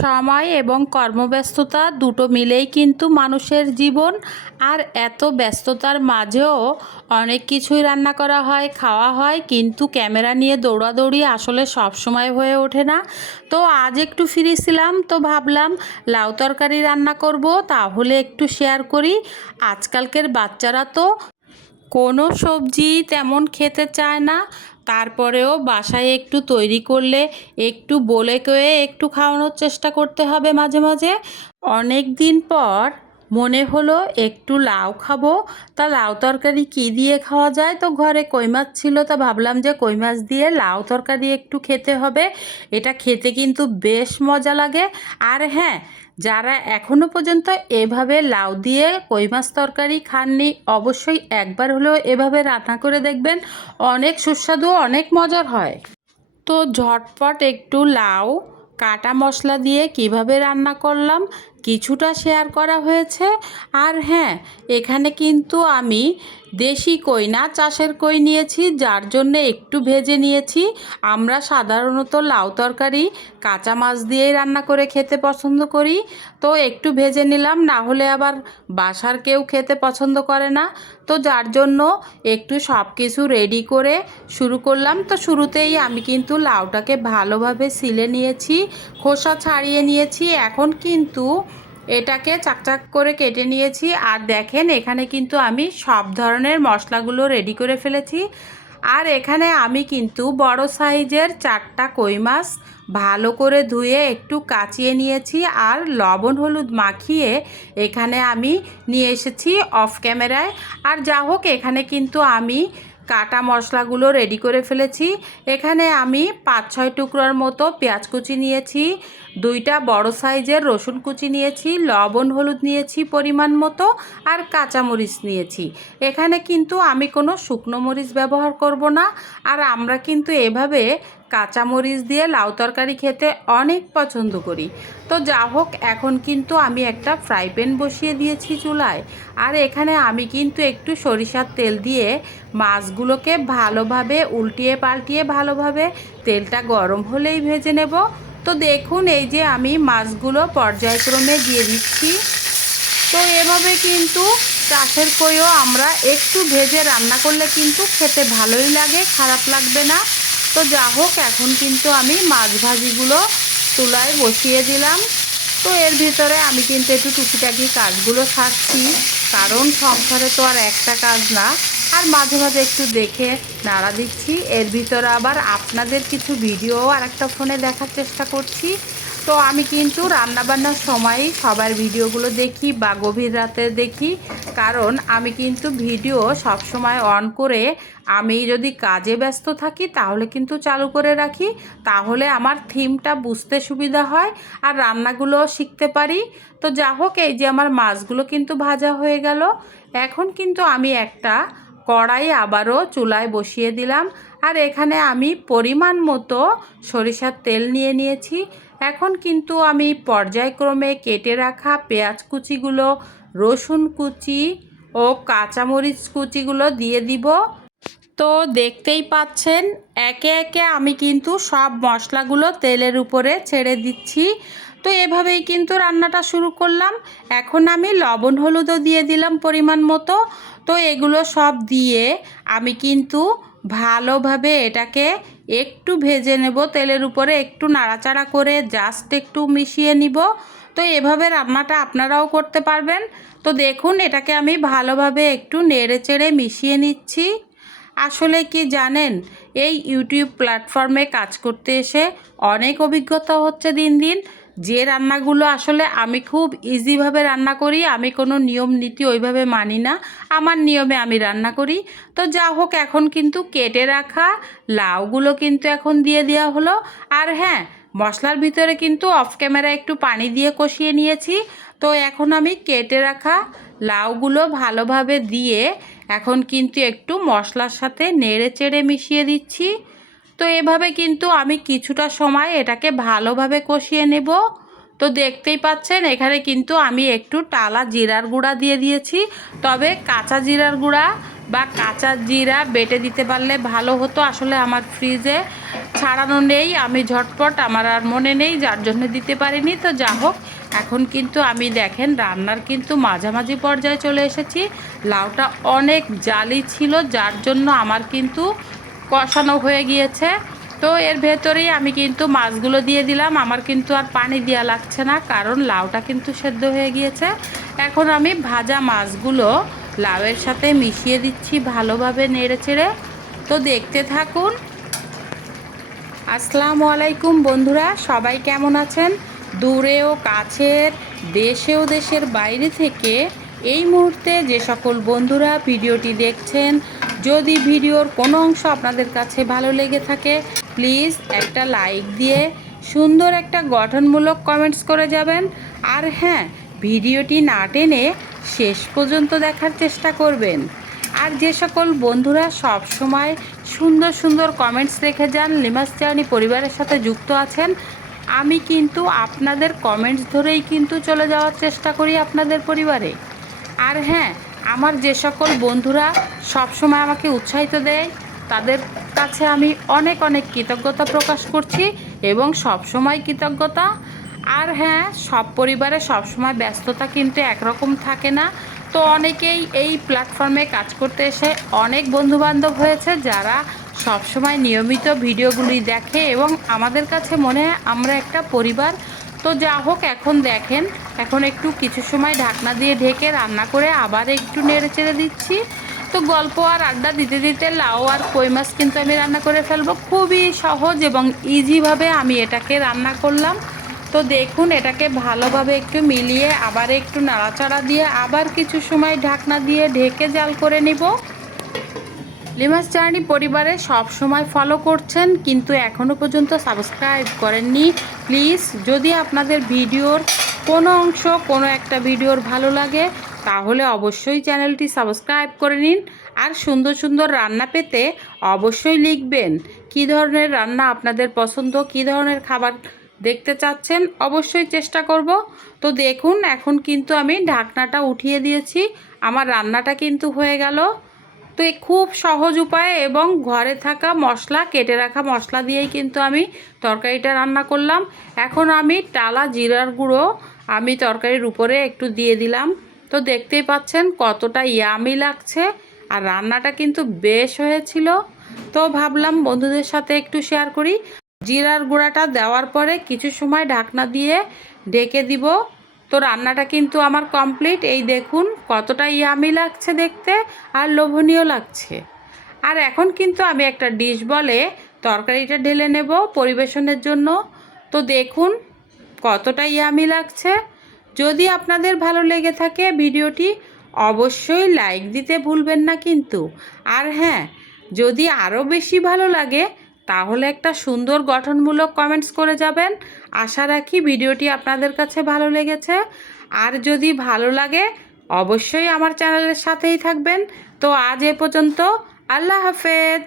সময় এবং কর্মব্যস্ততা দুটো মিলেই কিন্তু মানুষের জীবন। আর এত ব্যস্ততার মাঝেও অনেক কিছুই রান্না করা হয়, খাওয়া হয়, কিন্তু ক্যামেরা নিয়ে দৌড়াদৌড়ি আসলে সব সময় হয়ে ওঠে না। তো আজ একটু ফ্রি ছিলাম, তো ভাবলাম লাউ তরকারি রান্না করব, তাহলে একটু শেয়ার করি। আজকালকের বাচ্চারা তো কোনো সবজি তেমন খেতে চায় না, তারপরেও বাসায় একটু তৈরি করলে একটু বলে কয়ে একটু খাওয়ানোর চেষ্টা করতে হবে মাঝে মাঝে। অনেক দিন পর মনে হলো একটু লাউ খাবো, তা লাউ তরকারি কি দিয়ে খাওয়া যায়, তো ঘরে কই মাছ ছিল, তা ভাবলাম যে কই মাছ দিয়ে লাউ তরকারি একটু খেতে হবে। এটা খেতে কিন্তু বেশ মজা লাগে। আর হ্যাঁ, যারা এখনও পর্যন্ত এভাবে লাউ দিয়ে কই মাছ তরকারি খাননি, অবশ্যই একবার হলেও এভাবে রান্না করে দেখবেন। অনেক সুস্বাদু, অনেক মজার হয়। তো ঝটপট একটু লাউ কাটা মশলা দিয়ে কিভাবে রান্না করলাম কিছুটা শেয়ার করা হয়েছে। আর হ্যাঁ, এখানে কিন্তু আমি দেশি কই না, চাষের কই নিয়েছি, যার জন্য একটু ভেজে নিয়েছি। আমরা সাধারণত লাউ তরকারি কাঁচা মাছ দিয়েই রান্না করে খেতে পছন্দ করি, তো একটু ভেজে নিলাম, না হলে আবার বাসার কেউ খেতে পছন্দ করে না। তো যার জন্য একটু সব কিছু রেডি করে শুরু করলাম। তো শুরুতেই আমি কিন্তু লাউটাকে ভালোভাবে ছিলে নিয়েছি, খোসা ছাড়িয়ে নিয়েছি। এখন কিন্তু এটাকে চাকচাক করে কেটে নিয়েছি। আর দেখেন, এখানে কিন্তু আমি সব ধরনের মশলাগুলো রেডি করে ফেলেছি। আর এখানে আমি কিন্তু বড় সাইজের 4টা কই মাছ ভালো করে ধুয়ে একটু কাচিয়ে নিয়েছি, আর লবণ হলুদ মাখিয়ে এখানে আমি নিয়ে এসেছি অফ ক্যামেরায়। আর যা হোক, এখানে কিন্তু আমি কাটা মশলাগুলো রেডি করে ফেলেছি। এখানে আমি 5-6 টুকরোর মতো পেঁয়াজ কুচি নিয়েছি, 2টা বড় সাইজের রসুন কুচি নিয়েছি, লবণ হলুদ নিয়েছি পরিমাণ মতো, আর কাঁচামরিচ নিয়েছি। এখানে কিন্তু আমি কোনো শুকনো মরিচ ব্যবহার করব না। আর আমরা কিন্তু এভাবে কাঁচামরিচ দিয়ে লাউ তরকারি খেতে অনেক পছন্দ করি। তো যা হোক, এখন কিন্তু আমি একটা ফ্রাই প্যান বসিয়ে দিয়েছি চুলায়। আর এখানে আমি কিন্তু একটু সরিষার তেল দিয়ে মাছগুলোকে ভালোভাবে উল্টিয়ে পাল্টিয়ে ভালোভাবে তেলটা গরম হলেই ভেজে নেব। তো দেখুন, এই যে আমি মাছগুলো পর্যায়ক্রমে দিয়ে দিচ্ছি। তো এভাবে কিন্তু চাষের কইও আমরা একটু ভেজে রান্না করলে কিন্তু খেতে ভালোই লাগে, খারাপ লাগবে না। তো যা হোক, এখন কিন্তু আমি মাছ ভাজিগুলো চুলায় বসিয়ে দিলাম। তো এর ভিতরে আমি কিন্তু একটু টুকিটাকি কাজগুলো সারছি, কারণ সংসারে তো আর একটা কাজ না। আর মাঝে মাঝে একটু দেখে নাড়া দিচ্ছি, এর ভিতরে আবার আপনাদের কিছু ভিডিও আর একটা ফোনে দেখার চেষ্টা করছি। তো আমি কিন্তু রান্নাবান্নার সময়ই সবার ভিডিওগুলো দেখি বা গভীর রাতে দেখি, কারণ আমি কিন্তু ভিডিও সব সময় অন করে, আমি যদি কাজে ব্যস্ত থাকি তাহলে কিন্তু চালু করে রাখি, তাহলে আমার থিমটা বুঝতে সুবিধা হয় আর রান্নাগুলো শিখতে পারি। তো যা হোক, এই যে আমার মাছগুলো কিন্তু ভাজা হয়ে গেল। এখন কিন্তু আমি একটা কড়াই আবারও চুলায় বসিয়ে দিলাম। আর এখানে আমি পরিমাণ মতো সরিষার তেল নিয়ে নিয়েছি। এখন কিন্তু আমি পর্যায়ক্রমে কেটে রাখা পেঁয়াজ কুচিগুলো, রসুন কুচি ও কাঁচামরিচ কুচিগুলো দিয়ে দিব। তো দেখতেই পাচ্ছেন, একে একে আমি কিন্তু সব মশলাগুলো তেলের উপরে ছেড়ে দিচ্ছি। তো এভাবেই কিন্তু রান্নাটা শুরু করলাম। এখন আমি লবণ হলুদও দিয়ে দিলাম পরিমাণ মতো। তো এগুলো সব দিয়ে আমি কিন্তু ভালোভাবে এটাকে একটু ভেজে নেব, তেলের উপরে একটু নাড়াচাড়া করে জাস্ট একটু মিশিয়ে নিব। তো এভাবে রান্নাটা আপনারাও করতে পারবেন। তো দেখুন, এটাকে আমি ভালোভাবে একটু নেড়ে চেড়ে মিশিয়ে নিচ্ছি। আসলে কি জানেন, এই ইউটিউব প্ল্যাটফর্মে কাজ করতে এসে অনেক অভিজ্ঞতা হচ্ছে দিন দিন। যে রান্নাগুলো আসলে আমি খুব ইজিভাবে রান্না করি, আমি কোনো নিয়ম নীতি ওইভাবে মানি না, আমার নিয়মে আমি রান্না করি। তো যা হোক, এখন কিন্তু কেটে রাখা লাউগুলো কিন্তু এখন দিয়ে দেওয়া হলো। আর হ্যাঁ, মশলার ভিতরে কিন্তু অফ ক্যামেরা একটু পানি দিয়ে কষিয়ে নিয়েছি। তো এখন আমি কেটে রাখা লাউগুলো ভালোভাবে দিয়ে এখন কিন্তু একটু মশলার সাথে নেড়ে চেড়ে মিশিয়ে দিচ্ছি। তো এভাবে কিন্তু আমি কিছুটা সময় এটাকে ভালোভাবে কষিয়ে নেব। তো দেখতেই পাচ্ছেন, এখানে কিন্তু আমি একটু টালা জিরার গুঁড়া দিয়ে দিয়েছি, তবে কাঁচা জিরার গুঁড়া বা কাঁচা জিরা বেটে দিতে পারলে ভালো হতো। আসলে আমার ফ্রিজে ছাড়ানো নেই, আমি ঝটপট আমার আর মনে নেই, যার জন্য দিতে পারিনি। তো যা হোক, এখন কিন্তু আমি দেখেন রান্নার কিন্তু মাঝামাঝি পর্যায়ে চলে এসেছি। লাউটা অনেক জালি ছিল, যার জন্য আমার কিন্তু কষানো হয়ে গিয়েছে। তো এর ভেতরেই আমি কিন্তু মাছগুলো দিয়ে দিলাম। আমার কিন্তু আর পানি দেওয়া লাগছে না, কারণ লাউটা কিন্তু সেদ্ধ হয়ে গিয়েছে। এখন আমি ভাজা মাছগুলো লাউয়ের সাথে মিশিয়ে দিচ্ছি ভালোভাবে নেড়েচেড়ে। তো দেখতে থাকুন। আসসালামু আলাইকুম বন্ধুরা, সবাই কেমন আছেন? দূরে ও কাছের, দেশে ও দেশের বাইরে থেকে এই মুহূর্তে যে সকল বন্ধুরা ভিডিওটি দেখছেন, যদি ভিডিওর কোনো অংশ আপনাদের কাছে ভালো লেগে থাকে, প্লিজ একটা লাইক দিয়ে সুন্দর একটা গঠনমূলক কমেন্টস করে যাবেন। আর হ্যাঁ, ভিডিওটি না টেনে শেষ পর্যন্ত দেখার চেষ্টা করবেন। আর যে সকল বন্ধুরা সব সময় সুন্দর সুন্দর কমেন্টস রেখে যান, লিমাস জার্নি পরিবারের সাথে যুক্ত আছেন, আমি কিন্তু আপনাদের কমেন্টস ধরেই কিন্তু চলে যাওয়ার চেষ্টা করি আপনাদের পরিবারে। আর হ্যাঁ, আমার যে সকল বন্ধুরা সব সময় আমাকে উৎসাহিত দেয়, তাদের কাছে আমি অনেক অনেক কৃতজ্ঞতা প্রকাশ করছি এবং সব সময় কৃতজ্ঞতা। আর হ্যাঁ, সব পরিবারে সব সময় ব্যস্ততা কিন্তু একরকম থাকে না। তো অনেকেই এই প্ল্যাটফর্মে কাজ করতে এসে অনেক বন্ধুবান্ধব হয়েছে, যারা সব সময় নিয়মিত ভিডিওগুলি দেখে এবং আমাদের কাছে মনে হয় আমরা একটা পরিবার। তো যা হোক, এখন দেখেন, এখন একটু কিছু সময় ঢাকনা দিয়ে ঢেকে রান্না করে আবার একটু নেড়ে চেড়ে দিচ্ছি। তো গল্প আর আড্ডা দিতে দিতে লাউ আর কই মাছ কিন্তু আমি রান্না করে ফেলবো। খুবই সহজ এবং ইজিভাবে আমি এটাকে রান্না করলাম। তো দেখুন, এটাকে ভালোভাবে একটু মিলিয়ে আবার একটু নাড়াচাড়া দিয়ে আবার কিছু সময় ঢাকনা দিয়ে ঢেকে জাল করে নিব। লিমাস জার্নি পরিবারে সব সময় ফলো করছেন, কিন্তু এখনও পর্যন্ত সাবস্ক্রাইব করেননি। প্লিজ, যদি আপনাদের ভিডিওর কোনো অংশ, কোনো একটা ভিডিওর ভালো লাগে, তাহলে অবশ্যই চ্যানেলটি সাবস্ক্রাইব করে নিন। আর সুন্দর সুন্দর রান্না পেতে অবশ্যই লিখবেন কী ধরনের রান্না আপনাদের পছন্দ, কী ধরনের খাবার দেখতে চাচ্ছেন, অবশ্যই চেষ্টা করব। তো দেখুন, এখন কিন্তু আমি ঢাকনাটা উঠিয়ে দিয়েছি, আমার রান্নাটা কিন্তু হয়ে গেল। তো এই খুব সহজ উপায়ে এবং ঘরে থাকা মশলা, কেটে রাখা মশলা দিয়েই কিন্তু আমি তরকারিটা রান্না করলাম। এখন আমি টালা জিরার গুঁড়ো আমি তরকারির উপরে একটু দিয়ে দিলাম। তো দেখতেই পাচ্ছেন কতটা ইয়ামি লাগছে, আর রান্নাটা কিন্তু বেশ হয়েছিল। তো ভাবলাম বন্ধুদের সাথে একটু শেয়ার করি। জিরার গুঁড়াটা দেওয়ার পরে কিছু সময় ঢাকনা দিয়ে ঢেকে দিব। তো রান্নাটা কিন্তু আমার কমপ্লিট। এই দেখুন কতটা ইয়ামি লাগছে দেখতে আর লোভনীয় লাগছে। আর এখন কিন্তু আমি একটা ডিশ বলে তরকারিটা ঢেলে নেব পরিবেশনের জন্য। তো দেখুন কতটা ইয়ামি লাগছে। যদি আপনাদের ভালো লেগে থাকে ভিডিওটি, অবশ্যই লাইক দিতে ভুলবেন না কিন্তু। আর হ্যাঁ, যদি আরও বেশি ভালো লাগে, তাহলে একটা সুন্দর গঠনমূলক কমেন্টস করে যাবেন। আশা রাখি ভিডিওটি আপনাদের কাছে ভালো লেগেছে। আর যদি ভালো লাগে, অবশ্যই আমার চ্যানেলের সাথেই থাকবেন। তো আজ এ পর্যন্ত, আল্লাহ হাফেজ।